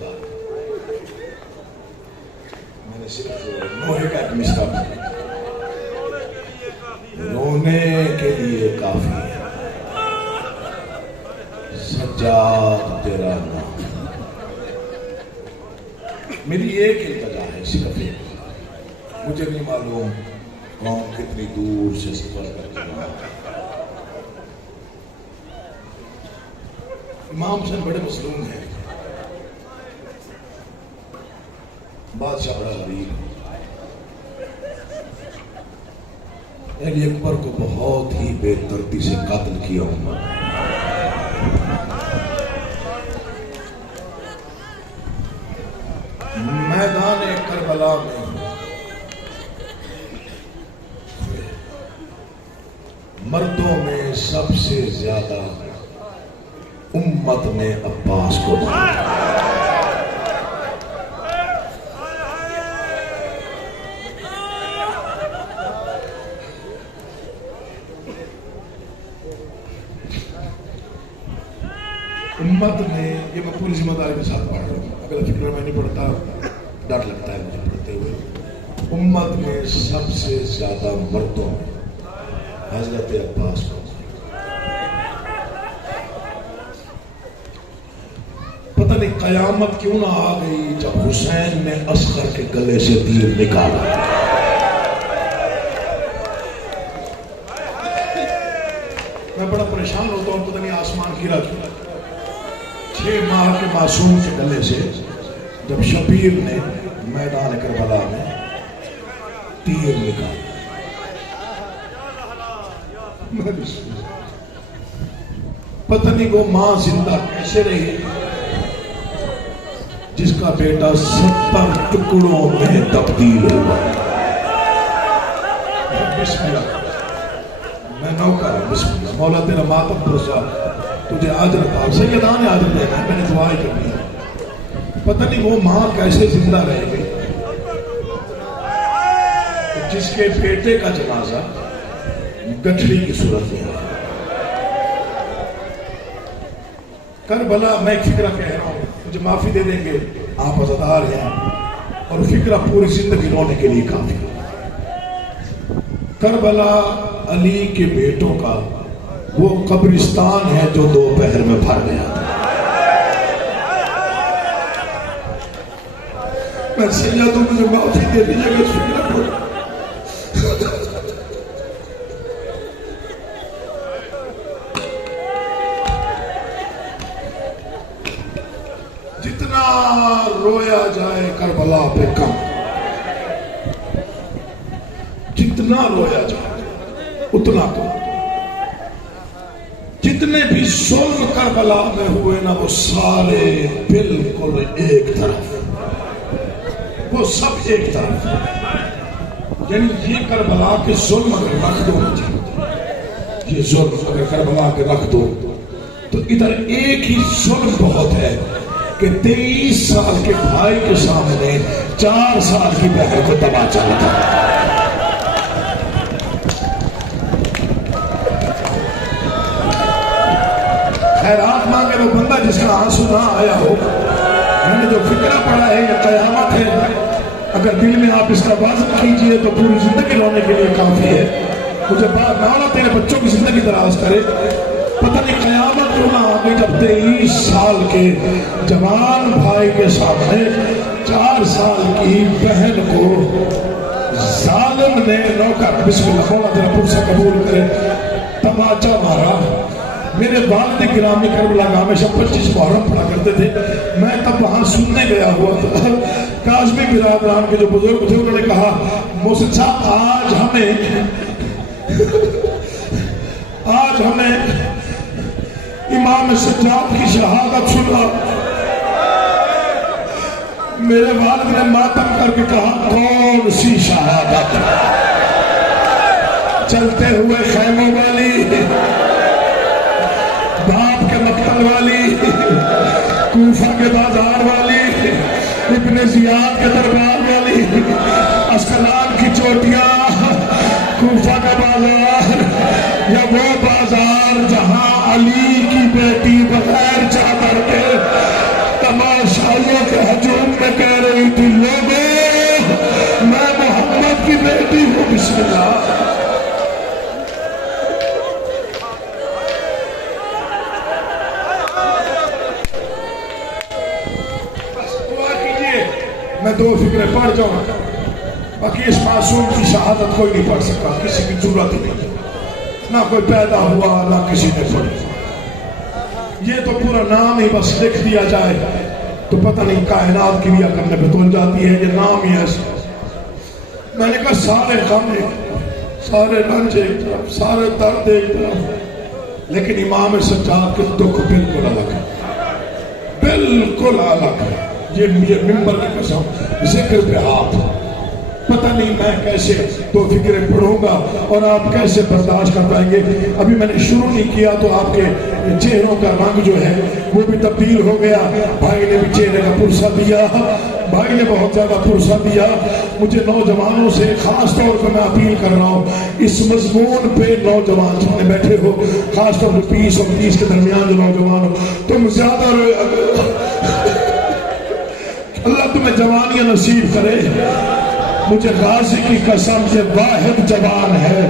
سرکار میں نے صرف نوحے کا ایک مصرع پڑھا، رونے کے لیے کافی ہے سجاد تیرا نام۔ میری ایک التجا ہے صرف ایک، مجھے نہیں معلوم کون کتنی دور سے سفر کر کے آیا۔ امام حسین بڑے مظلوم ہیں، بادشاہ بڑا غریب، علی اکبر کو بہت ہی بے دردی سے قتل کیا ہوا۔ میدان کربلا میں مردوں میں سب سے زیادہ امت نے عباس کو مارا۔ امت نے، یہ میں پوری ذمہ داری کے ساتھ پڑھ رہا ہوں، اگر فکر میں نہیں پڑھتا ڈر لگتا ہے مجھے پڑھتے ہوئے، امت میں سب سے زیادہ مردوں میں حضرت عباس کو۔ پتہ نہیں قیامت کیوں نہ آ گئی جب حسین نے اصغر کے گلے سے تیر نکالا۔ میں بڑا پریشان ہوتا ہوں، پتہ نہیں آسمان گرا کیوں۔ 6 ماہ کے معصوم کے گلے سے جب شبیر نے میدان کربلا میں تیر نکالا، پتہ نہیں وہ ماں زندہ کیسے رہی جس کا بیٹا 70 ٹکڑوں میں تبدیل ہوا۔ بسم اللہ، میں نوکر ہوں، بسم اللہ، مولا تیرا ماتم پرسا تجھے آجر عطا، سیدان آجر دینا ہے، میں نے دعائیں کرنی ہے۔ پتہ نہیں وہ ماں کیسے زندہ رہ گئی جس کے بیٹے کا جنازہ گٹھڑی کی صورت میں ہے۔ کربلا، میں ایک فکرہ کہہ رہا ہوں، مجھے معافی دے دیں گے، آپ عزادار ہیں، اور فکرہ پوری زندگی رونے کے لیے کافی ہے۔ کربلا علی کے بیٹوں کا وہ قبرستان ہے جو دوپہر میں بھر گیا تھا۔ میں سیدہ تو مجھے معافی دے دیجیے گا اس فکرہ کو۔ جتنا رویا جائے کربلا پہ کم، جتنا رویا جائے اتنا کم۔ جتنے بھی ظلم کربلا میں ہوئے نا وہ سارے بالکل ایک طرف، وہ سب ایک طرف، یعنی یہ کربلا کے ظلم اگر رکھ دو مجھے، یہ ظلم اگر کربلا کے رکھ دو تو ادھر ایک ہی ظلم بہت ہے کہ 23 سال کے بھائی کے سامنے 4 سال کی بہن کو تماچا لگا۔ خیرات مانگے وہ بندہ جس کا آنسو نہ آیا ہو۔ میں نے جو فکرہ پڑھا ہے یہ قیامت ہے، اگر دل میں آپ اس کا واضح کیجئے تو پوری زندگی رونے کے لیے کافی ہے۔ مجھے بات مولا تیرے بچوں کی زندگی دراز کرے۔ پتہ نہیں قیامت کیوں نہ آ گئی جب 23 سال کے جوان بھائی کے سامنے 4 سال کی بہن کو ظالم نے نوکر، بسم اللہ، مولا تیرا پرسہ قبول کرے، تماچا مارا۔ میرے والد گرامی کربلا کا ہمیشہ 25 محرم پڑھا کرتے تھے، میں تب وہاں سننے گیا ہوا تھا۔ کاظمی برادران کے جو بزرگ تھے انہوں نے کہا محسن صاحب آج ہمیں امام سجاد کی شہادت سنا۔ میرے والد نے ماتم کر کے کہا کون سی شہادت؟ چلتے ہوئے خیموں والی، باپ کے مقتل والی، کوفہ کے بازار والی، ابن زیاد کے دربار والی، اسکلان کی چوٹیاں، کوفہ کا بازار، یا وہ بازار جہاں علی کی بیٹی بغیر چادر کے تماشائیوں کے ہجوم میں کہہ رہی تھی لوگوں میں محمد کی بیٹی ہوں. بسم اللہ. میں دو فکریں پڑھ جاؤں باقی اس معصوم کی شہادت کوئی نہیں پڑھ سکتا, کسی کی ضرورت ہی نہیں, نہ کوئی پیدا ہوا نہ کسی نے پڑھی. یہ تو پورا نام ہی بس لکھ دیا جائے تو پتہ نہیں کائنات کی ریا کرنے پہ تل جاتی ہے. یہ نام ہی ایسا. میں نے کہا سارے غم ایک, سارے رنج ایک طرف, سارے درد ایک طرف, لیکن امام سجاد کے دکھ بالکل الگ ہے, بالکل الگ ہے. یہ ممبر کی قسم, ذکر پہ آپ پتہ نہیں میں کیسے دو فکریں پڑھوں گا اور آپ کیسے برداشت کر پائیں گے. ابھی میں نے شروع نہیں کیا تو آپ کے چہروں کا رنگ جو ہے وہ بھی تبدیل ہو گیا. بھائی نے بھی چہرے کا پرسہ دیا, بھائی نے بہت زیادہ پرسہ دیا. مجھے نوجوانوں سے خاص طور پر میں اپیل کر رہا ہوں, اس مضمون پہ نوجوان جتنے بیٹھے ہو, خاص طور پر 20 اور 30 کے درمیان جو نوجوان ہو, تم زیادہ اللہ تمہیں جوانیاں نصیب کرے. مجھے غازی کی قسم سے واحد جوان ہے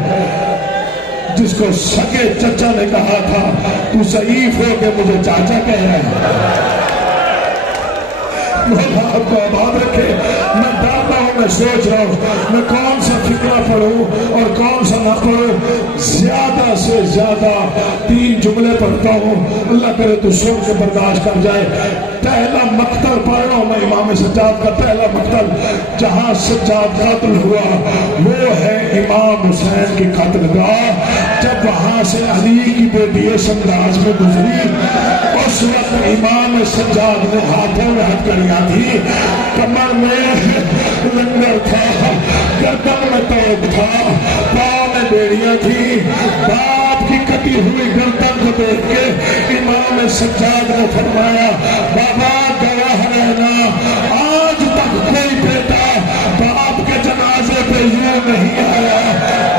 جس کو سگے چچا نے کہا تھا تو ضعیف ہو کے مجھے چاچا کہہ رہا ہے. مولا آپ کو آباد رکھے. میں ڈرتا ہوں, میں سوچ رہا ہوں میں کون سا فکرہ پڑھوں اور کون سا نہ پڑھوں. زیادہ سے زیادہ 3 جملے پڑھتا ہوں, اللہ کرے تو سن کے برداشت کر جائے. پہلا مقتل پڑھ رہا ہوں میں امام سجاد کا. پہلا مقتل جہاں سجاد قتل ہوا وہ ہے امام حسین کی قتل گاہ. جب وہاں سے علی کی بیٹی انداز میں گزری, اس وقت امام سجاد نے ہاتھوں میں ہتھکڑیاں تھی, کمر میں لنگر تھا, گردن میں توپ تھا, پاؤں میں بیڑیاں تھی. باپ کی کٹی ہوئی گردن کو دیکھ کے امام سجاد نے فرمایا بابا گواہ رہنا, آج تک کوئی بیٹا باپ کے جنازے پہ یوں نہیں آیا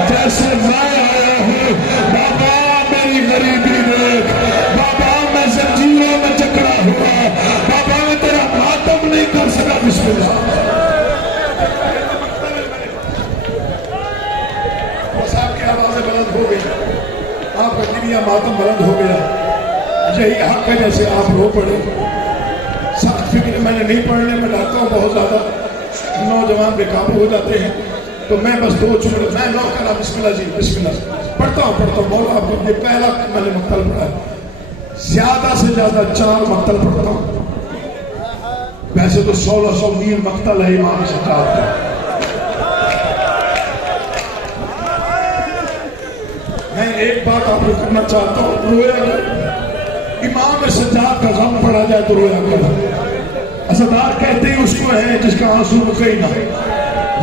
جیسے میں آیا ہوں. بابا میری غریبی دیکھ, بابا میں زنجیروں میں جکڑا ہوا, بابا میں تیرا ماتم نہیں کر سکا. بسم اللہ. بس آپ کی آوازیں بلند ہو گئی, آپ کا گریا ماتم بلند ہو گیا. یہی حق ہے جیسے آپ رو پڑے. سخت فکر میں نے نہیں پڑھنے, میں ڈرتا ہوں بہت زیادہ نوجوان بے قابو ہو جاتے ہیں. تو میں بس 2 جملے میں نہ کرا. بسم اللہ جی, بسم اللہ. پڑھتا ہوں مولا آپ کو. یہ پہلا میں نے مقتل پڑھا ہے, زیادہ سے زیادہ 4 مقتل پڑھتا ہوں. ویسے تو 1600 میل مقتل ہے امام سجاد کا. میں ایک بات آپ کو کرنا چاہتا ہوں, رویا کرو. امام سجاد کا غم پڑا جائے تو رویا کرو. عزادار کہتے ہی اس کو ہے جس کا آنسو رکے نہ.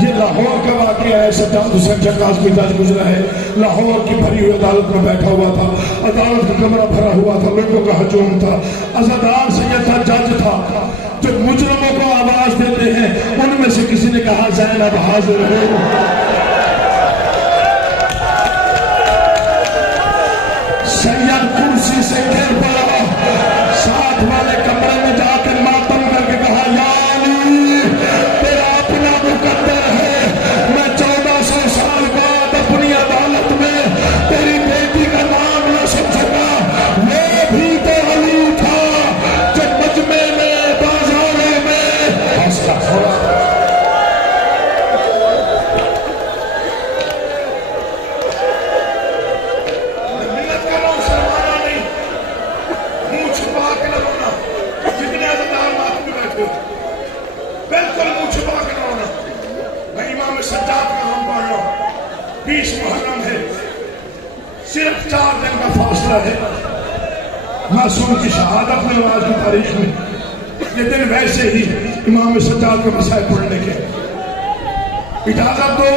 یہ لاہور کا واقعہ ہے. سجاد حسین شکاس بھی جج گزرا ہے. لاہور کی بھری ہوئی عدالت میں بیٹھا ہوا تھا, عدالت کا کمرہ بھرا ہوا تھا, لوگوں کا ہجوم تھا. عزادار سید تھا, جج تھا. جو مجرموں کو آواز دیتے ہیں ان میں سے کسی نے کہا زینب حاضر ہو. سید کرسی سے گر پڑا, ساتھ والے کمرے میں جا کے ماتم کر کے کہا یا علی تیرا اپنا مقدر ہے, میں 1400 سال بعد اپنی عدالت میں تیری بیٹی کا نام نہ سن سکا. وہ بھی تو علی تھا جو مجمع میں بازاروں میں حوصلہ تھوڑا. بالکل منہ چھپا کے رونا. میں امام سجاد کا نام پڑھ رہا ہوں. 20 محرم ہے, صرف 4 دن کا فاصلہ ہے معصوم کی شہادت میں آج کی تاریخ میں. یہ دن ویسے ہی امام سجاد کے مسائل پڑھنے کے. اجازت دو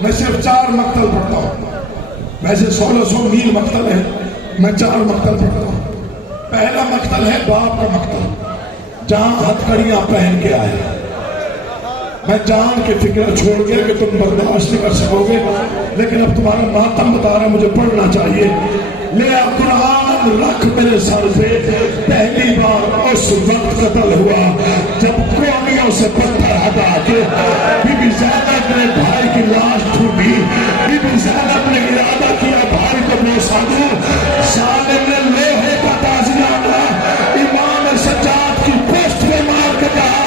میں صرف 4 مقتل پڑھتا ہوں. ویسے 1600 میل مقتل ہے, میں 4 مقتل پڑھتا ہوں. پہلا مقتل ہے باپ کا مقتل, جہاں ہتھکڑیاں پہن کے آئے. میں جان کے فکر چھوڑ گیا کہ تم برداشت نہیں کر سکو گے, لیکن اب تمہارا ماتم بتا رہا مجھے پڑھنا چاہیے. لے قرآن ایمان رکھ میرے سر پہ، پہلی بار اس وقت قتل ہوا جب کوہنیوں سے پتھر ہٹا کے بی بی زینب نے بھائی کی لاش ڈھونڈی، بی بی زینب نے ارادہ کیا بھائی کو بوسا دوں، ظالم نے لوہے کا تازیہ ڈالا، امام سجاد کی پوسٹ پہ مار کے کہا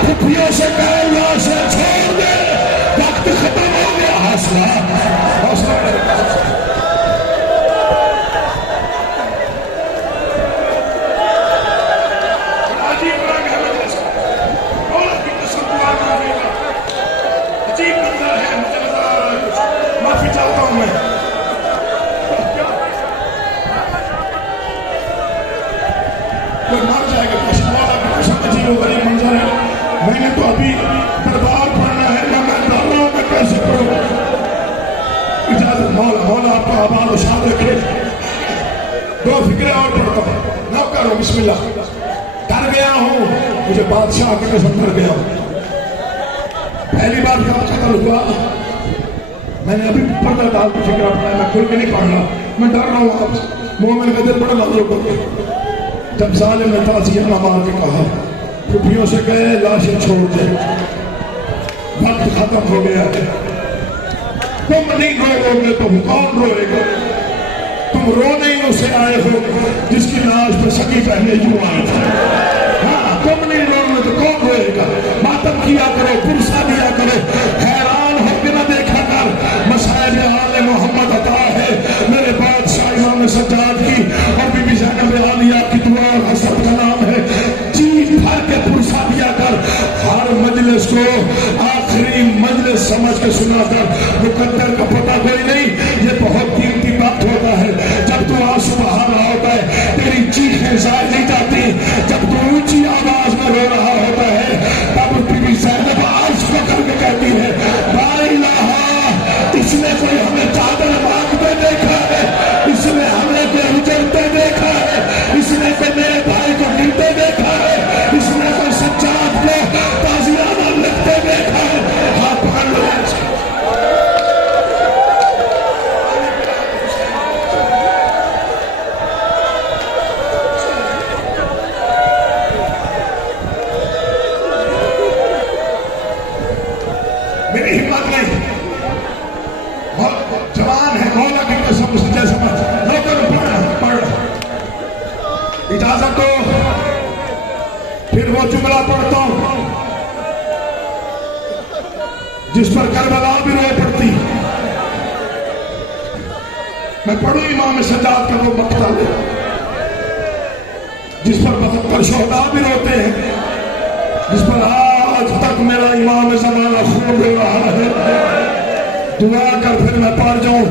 پھپھیوں سے کہے لاشیں چھوڑ دے، وقت ختم ہو گیا۔ حوصلہ عجیب منظر ہے، مجھے معافی چاہتا ہوں میں۔ کوئی مار جائے گا مولا کی قسم، عجیب و غریب منظر ہے۔ میں نے تو ابھی دربار پڑھنا ہے، میں ڈر رہا ہوں میں کیسے پڑھوں۔ اجازت مولا آپ کا آباد و شاد رکھے۔ دو فکریں اور پڑھتا ہوں، نہ کرو بسم اللہ۔ ڈر گیا ہوں، مجھے بادشاہ کی قسم ڈر گیا ہوں۔ پہلی بار جب قتل ہوا میں نے ابھی پردہ ڈال کے فکر اپنایا، میں کھل کے نہیں پڑھ رہا، میں ڈر رہا ہوں آپ سے۔ مومن کا دل بڑا نازک ہوتا ہے۔ جب ظالم نے تعزیہ نہ مار کے کہا پھپھیوں سے کہے لاشیں چھوڑ دے، وقت ختم ہو گیا ہے، تم نہیں رو گے تو کون روئے گا؟ تم رونے ہی اسے آئے ہو جس کی لاش پہ سگی پہلے یوں آئے تھے۔ ہاں تم نہیں رو گے تو کون روئے گا؟ ماتم کیا کرو، پرسا دیا کرو، حیران ہو کے نہ دیکھا کر، مسائل آل محمد عطا ہے میرے بادشاہ امام سجاد کی اور بی بی زینب عالیہ کی دعا اور حسرت کا نام ہے۔ جی بھر کے پرسا دیا کر، ہر مجلس کو آخری مجلس سمجھ کے سنا کر، مقدر کا پتہ کوئی نہیں، یہ بہت قیمتی وقت ہوتا ہے جب تو آنسو بہا رہا ہوتا ہے، تیری چیخیں ضائع نہیں جاتی، جب تو اونچی آواز میں رو رہا ہوتا ہے، تب بی بی زینب عرض پکڑ کے کہتی ہے لا الہ، اس نے کوئی ہمیں چادر مانگتے دیکھا ہے، اس نے ہمیں کوئی اجڑتے دیکھا ہے، اس نے کوئی میرے بھائی کو گرتے دیکھا ہے، اس نے کوئی سجاد کو تازیانہ لکھتے دیکھا ہے۔ ہاں پکڑ لو میری ہمت نہیں، جوان ہے، مولا کی قسم سے جیسے پڑھ اجازت دو، پھر وہ جملہ پڑھتا ہوں جس پر کربلا بھی رو پڑتی۔ میں پڑھوں امام سجاد کا وہ مقتل جس پر 72 شہداء بھی روتے ہیں، جس پر آج تک میرا امام زمانہ خون رو رہا ہے۔ دعا کر پھر میں پڑھ جاؤں،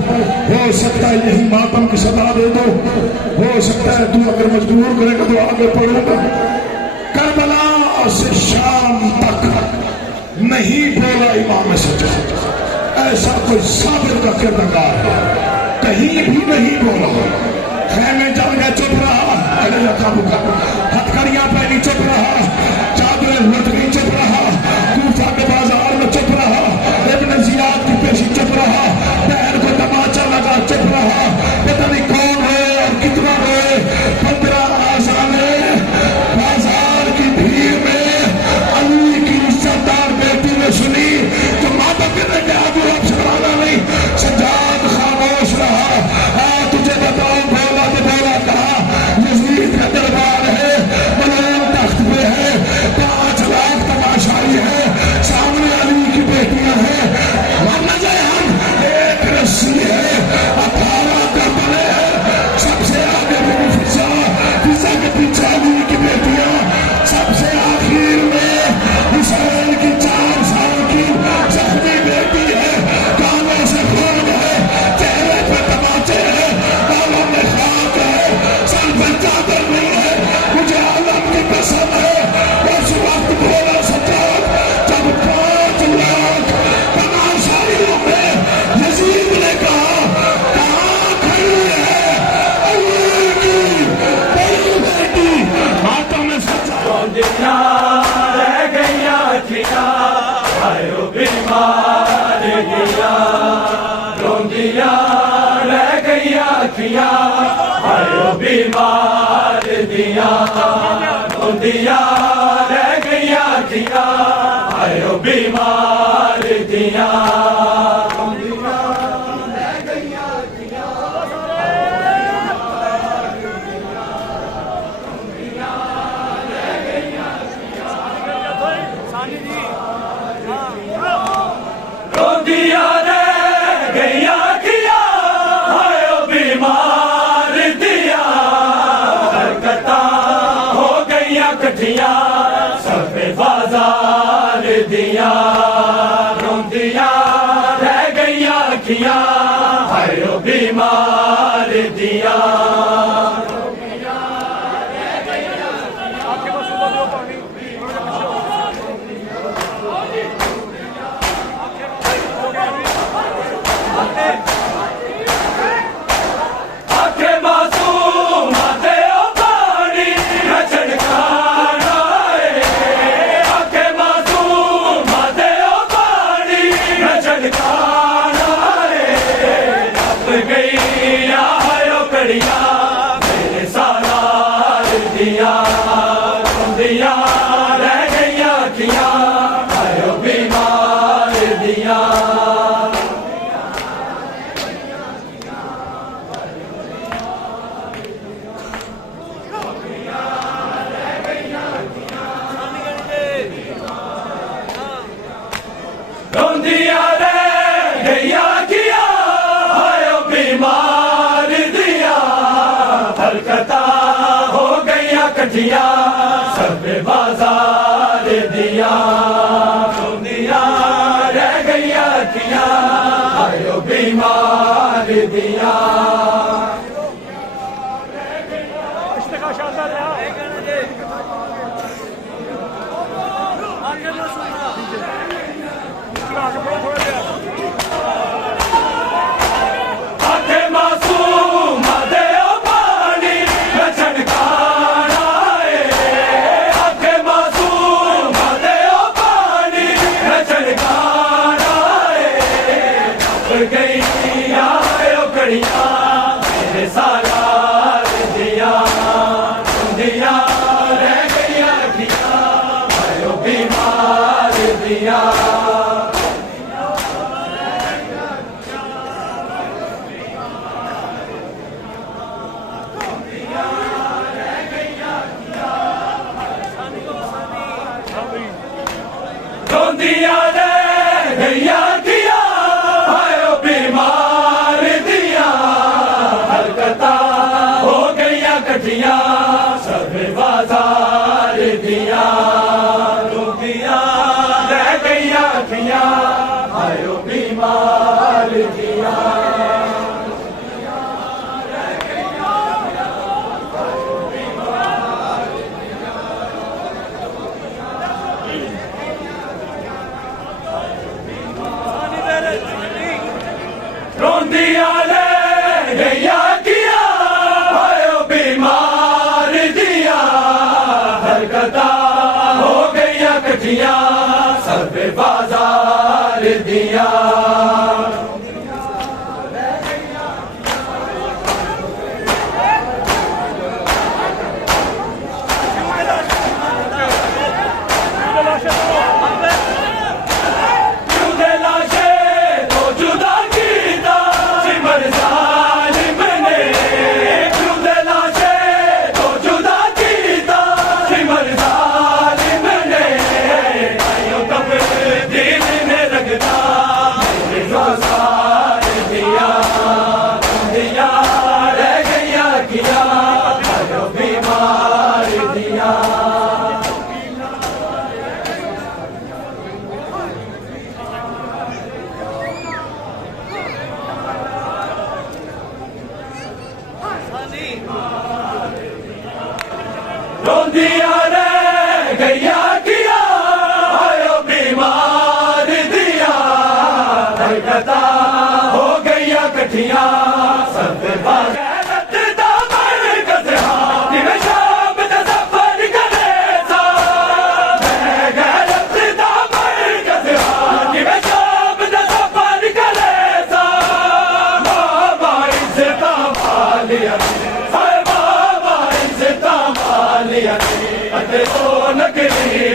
ہو سکتا ہے یہی ماتم کی صدا دے دو، ہو سکتا ہے تو اگر مجبور کرے گا تو آگے پڑھوں گا۔ کربلا سے شام تک نہیں بولا امام سجاد، ایسا کوئی صابر کا کردگار ہے، کہیں بھی نہیں بولا۔ خیمے جل گئے چپ رہا، ہتھکڑیاں پہنی چپ رہا، چادریں لٹ گئی چپ رہا، کوفہ کے بازار میں چپ رہا، ابن زیاد کی پیشی چپ رہا، بہن کو تماچا لگا چپ رہا، پتہ نہیں کون روئے اور کتنا روئے۔ 15 آذانیں بازار کی بھیڑ میں علی کی عزت دار بیٹی نے سنی تو ماتا کرنے کے آگے اب سکرانا نہیں، سجاد خاموش رہا۔ تجھے بتاؤں بولا تو بولا کہا، یزید کا دربار ہے، ملعون تخت پہ ہے، روندیاں رہ گئیاں اکھیاں ہائے او بیمار دیاں روندیاں رہ گئیاں اکھیاں ہائے او بیمار دیاں حرکتاں ہو گئیاں کٹھیاں سب بازار دیاں روندیاں رہ گئیاں اکھیاں ہائے او بیمار دیاں آنکھیں معصوم آتے او پانی نہ چھڑکانا ہے آنکھیں معصوم آتے او پانی نہ چھڑکانا ہے اب گئی آئے او کڑیاں میرے سالار دیاں روندیاں رہ گئیاں اکھیاں ہائے او بیمار دیاں روندیاں رہ گئیاں اکھیاں ہائے او بیمار دیاں حرکتاں ہو گئیاں کٹھیاں سب بازار دیاں روندیاں رہ گئیاں اکھیاں ہائے او بیمار دیاں آنکھیں معصوم آتے او پانی نہ چھڑکانا ہے آنکھیں معصوم آتے او پانی نہ چھڑکانا ہے اب گئی آئے او کڑیاں میرے سالار دیاں روندیاں رہ گئیاں اکھیاں ہائے او بیمار دیاں روندیاں رہ گئیاں اکھیاں ہائے او بیمار دیاں حرکتاں ہو گئیاں کٹھیاں سب بازار دیاں روندیاں رہ گئیاں اکھیاں ہائے او بیمار دیاں روندیاں رہ گئیاں اکھیاں ہائے او بیمار دیاں حرکتاں ہو گئیاں کٹھیاں سب بازار دیاں